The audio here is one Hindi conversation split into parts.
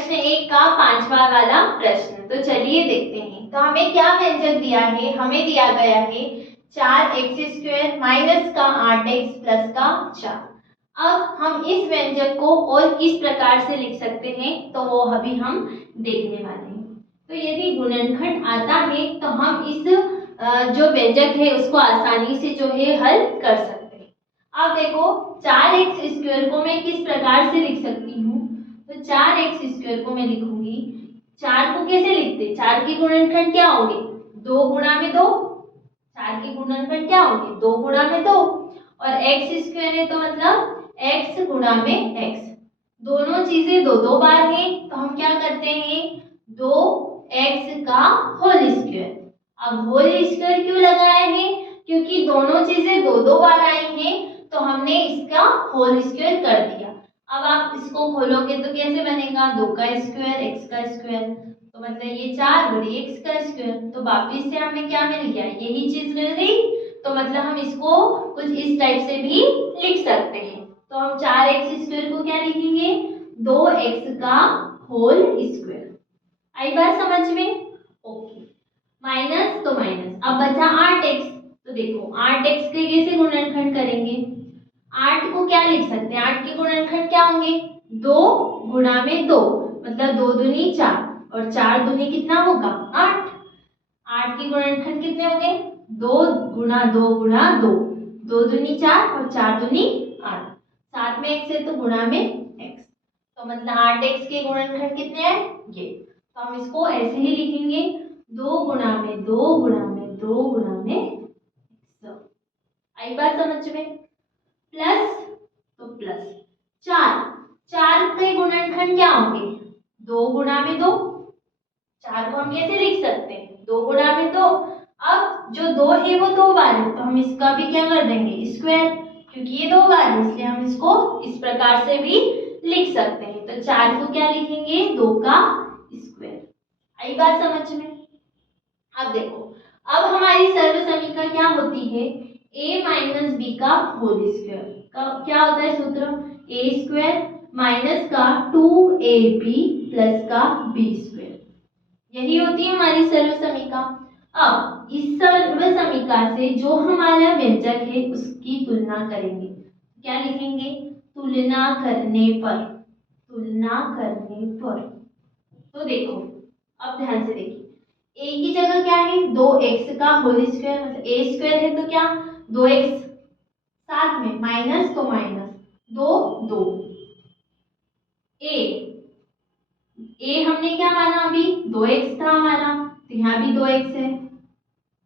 प्रश्न 1 का 5वां वाला प्रश्न। तो चलिए देखते हैं। तो हमें क्या व्यंजक दिया है? हमें दिया गया है 4x² माइनस का 8x प्लस का 4। अब हम इस व्यंजक को और किस प्रकार से लिख सकते हैं तो वो अभी हम देखने वाले हैं। तो यदि गुणनखंड आता है तो हम इस जो व्यंजक है उसको आसानी से जो है हल कर सकते हैं। अब देखो 4x² को मैं किस प्रकार से लिख सकती हूँ? तो 4x² को मैं लिखूंगी, 4 को कैसे लिखते? 4 के गुणनखंड क्या होंगे? 2 गुणा में 2। 4 के गुणनखंड क्या होंगे? 2 गुणा में 2। और x² है तो मतलब x गुणा में x। दोनों चीजें दो दो बार है तो हम क्या करते हैं? 2x का होल स्क्वायर। अब होल स्क्वायर क्यों लगाया है? क्योंकि दोनों चीजें दो दो बार आई हैं तो हमने इसका होल स्क्वायर कर दिया। अब आप इसको खोलोगे तो कैसे बनेगा? 2 का स्क्वायर x का स्क्वायर, तो मतलब ये 4 बड़ी x का स्क्वायर। तो वापिस से हमें क्या मिल गया? यही चीज मिल गई। तो मतलब हम इसको कुछ इस टाइप से भी लिख सकते हैं। तो हम 4x² को क्या लिखेंगे? 2x का होल स्क्वायर। आई बात समझ में? ओके। माइनस तो माइनस, अब बचा 8x। तो देखो 8x के कैसे गुणनखंड करेंगे? 8 को क्या लिख सकते हैं? 8 के गुणनखंड क्या होंगे? 2 गुणा में 2, मतलब 2 दूनी 4 और 4 दूनी कितना होगा? 8। 8 के गुणनखंड कितने होंगे? 2 गुणा 2 गुणा 2, 2 दूनी 4 और 4 दूनी 8। साथ में x है तो गुणा में x, तो मतलब 8x के गुणनखंड कितने हैं? ये। तो हम इसको ऐसे ही लिखेंगे, 2 गुणा में 2 गुणा में 2 गुणा में x। आई बात समझ में? प्लस तो प्लस 4 के गुणनखंड क्या होंगे? 2 गुणा में 2। 4 को हम कैसे लिख सकते हैं? 2 गुणा में 2। अब जो 2 है वो 2 बार है तो हम इसका भी क्या कर देंगे? स्क्वायर, क्योंकि ये 2 बार है इसलिए हम इसको इस प्रकार से भी लिख सकते हैं। तो 4 को क्या लिखेंगे? 2 का स्क्वायर। आई बात समझ में? अब देखो, अब हमारी सर्वसमीकरण क्या होती है? a माइनस बी का होल स्क्वायर का क्या होता है सूत्र? a² माइनस का 2ab प्लस का b²। यही होती है हमारी सर्वसमीकरण। अब इस सर्वसमीकरण से जो हमारा व्यंजक है उसकी तुलना करेंगे। क्या लिखेंगे? तुलना करने पर। तुलना करने पर तो देखो, अब ध्यान से देखिए, a की जगह क्या है? 2x का होल स्क्वायर, मतलब a² है तो क्या? 2x, साथ में माइनस तो माइनस 2 2। a हमने क्या माना? अभी 2x था हमारा, तो यहाँ भी 2x है।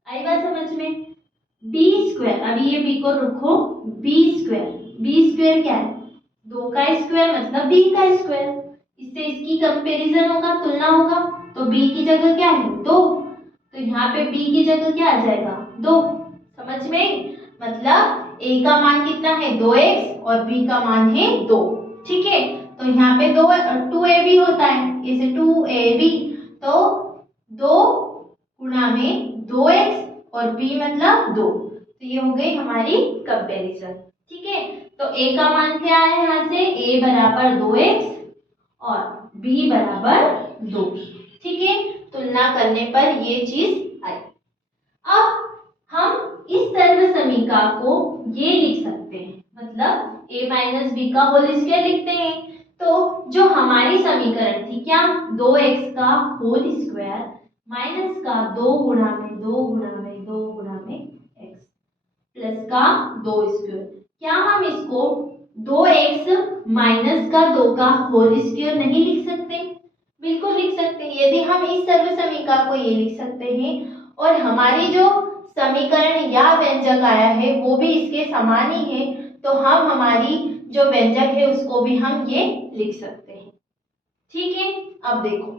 आई बात समझ में? b², अभी ये b को रखो, b² क्या है? 2 का स्क्वायर मतलब b का स्क्वायर। इससे इसकी कंपैरिजन होगा, तुलना होगा, तो b की जगह क्या है? 2, तो यहाँ पे b की जगह क्या आ जाएगा? 2। समझ में? मतलब a का मान कितना है? 2x और b का मान है 2। ठीक है, तो यहाँ पे 2ab होता है, इसे 2ab, तो 2 गुणा में 2x और b मतलब 2। तो ये हो गई हमारी कंपैरिजन। ठीक है, तो a का मान क्या है? यहाँ से a बराबर 2x और b बराबर 2। ठीक है, तुलना करने पर ये चीज आई। अब हम इस सर्वसमीकरण को ये लिख सकते हैं, मतलब a माइनस बी का होल स्क्वायर लिखते हैं। तो जो हमारी समीकरण थी क्या? 2x का होल स्क्वायर माइनस का 2 गुणा में 2 गुणा में 2 गुणा में x प्लस का 2 स्क्वायर। क्या हम इसको 2x माइनस का 2 का होल स्क्वायर नहीं लिख सकते? बिल्कुल लिख सकते हैं। यदि हम इस सर्वसमीकरण को ये लिख सकते हैं और हमारी जो समीकरण या व्यंजक आया है वो भी इसके समान ही है, तो हम हमारी जो व्यंजक है उसको भी हम ये लिख सकते हैं। ठीक है, अब देखो,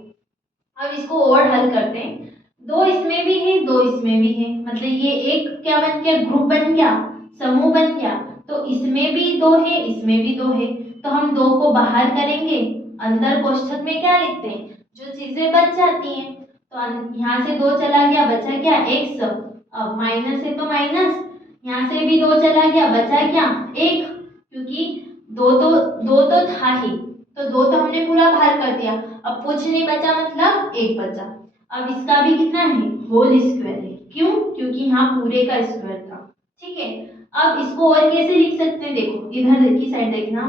अब इसको और हल करते हैं। 2 इसमें भी है, 2 इसमें भी है, मतलब ये एक क्या बन गया? ग्रुप बन गया, समूह बन गया। तो इसमें भी 2 है, इसमें भी 2 है, तो हम 2 को बाहर करेंगे, अंदर कोष्ठक में क्या लिखते हैं? जो चीजें बच जाती हैं। तो यहाँ से 2 चला गया, बचा क्या? x। अब माइनस है तो माइनस, यहाँ से भी 2 चला गया, बचा क्या? 1, क्योंकि 2 तो था ही, तो 2 तो हमने पूरा बाहर कर दिया। अब कुछ नहीं बचा, मतलब 1 बचा। अब इसका भी कितना है, होल स्क्वायर है। क्यों? क्योंकि यहाँ पूरे का स्क्वायर था। ठीक है, अब इसको और कैसे लिख सकते हैं, देखो इधर की साइड देखना,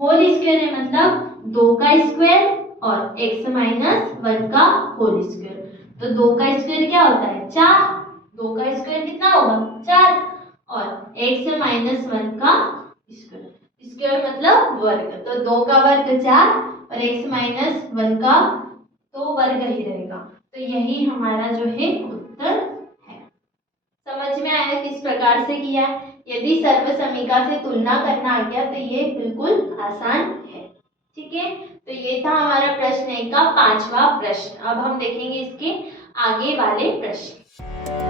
होल स्क्वायर है मतलब 2 का स्क्वायर और x माइनस 1 का होल स्क्वायर। तो 2 का स्क्वायर क्या होता है, 4। 2 का स्क्वायर कितना होगा, 4, और x माइनस 1 का स्क्वायर, स्क्वायर मतलब वर्ग। तो 2 का वर्ग 4 और x माइनस 1 का तो वर्ग ही रहेगा। तो यही हमारा जो है उत्तर है। समझ में आया किस प्रकार से किया है? यदि सर्वसमीका से तुलना करना आ गया तो ये बिल्कुल आसान है। ठीक है, तो ये था हमारा प्रश्न 1 का 5वां प्रश्न। अब हम देखेंगे इसके आगे वाले प्रश्न।